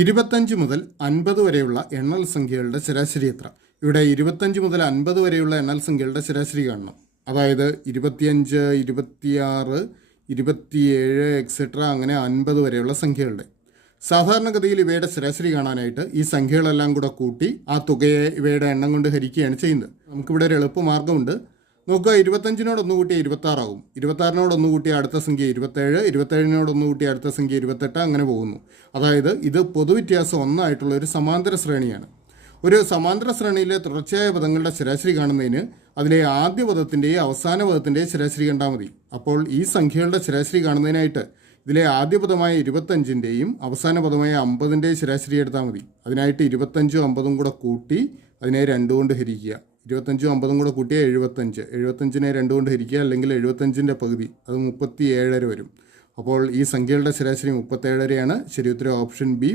25 മുതൽ 50 വരെയുള്ള എണ്ണൽ സംഖ്യകളുടെ ശരാശരി എത്ര? ഇവിടെ 25 മുതൽ 50 വരെയുള്ള എണ്ണൽ സംഖ്യകളുടെ ശരാശരി കാണണം. അതായത് 25, 26, 27 എക്സെട്ര അങ്ങനെ 50 വരെയുള്ള സംഖ്യകളുടെ. സാധാരണഗതിയിൽ ഇവയുടെ ശരാശരി കാണാനായിട്ട് ഈ സംഖ്യകളെല്ലാം കൂടെ കൂട്ടി ആ തുകയെ ഇവയുടെ എണ്ണം കൊണ്ട് ഹരിക്കുകയാണ് ചെയ്യുന്നത്. നമുക്കിവിടെ ഒരു എളുപ്പമാർഗ്ഗമുണ്ട്. നോക്കുക, 25 കൂട്ടിയ 26 ആകും. 26 കൂട്ടിയ അടുത്ത സംഖ്യ 27, 27 കൂട്ടിയ അടുത്ത സംഖ്യ 28, അങ്ങനെ പോകുന്നു. അതായത് ഇത് പൊതുവ്യത്യാസം 1 ആയിട്ടുള്ള ഒരു സമാന്തര ശ്രേണിയാണ്. ഒരു സമാന്തര ശ്രേണിയിലെ തുടർച്ചയായ പദങ്ങളുടെ ശരാശരി കാണുന്നതിന് അതിലെ ആദ്യ പദത്തിൻ്റെയും അവസാന പദത്തിൻ്റെയും ശരാശരി കണ്ടാൽ മതി. അപ്പോൾ ഈ സംഖ്യകളുടെ ശരാശരി കാണുന്നതിനായിട്ട് ഇതിലെ ആദ്യ പദമായ 25-ൻ്റെയും അവസാന പദമായ 50-ൻ്റെയും ശരാശരി എടുത്താൽ മതി. അതിനായിട്ട് 25ഉം 50ഉം കൂടെ കൂട്ടി അതിനെ 2 കൊണ്ട് ഹരിക്കുക. 25ഉം 50ഉം കൂടെ കൂട്ടിയാൽ 75. 75നെ 2 കൊണ്ട് ഹരിക്കുക, അല്ലെങ്കിൽ 75ൻ്റെ പകുതി, അത് 37 വരും. അപ്പോൾ ഈ സംഖ്യകളുടെ ശരാശരി 37യാണ്. ശരി ഉത്തരം ഓപ്ഷൻ ബി.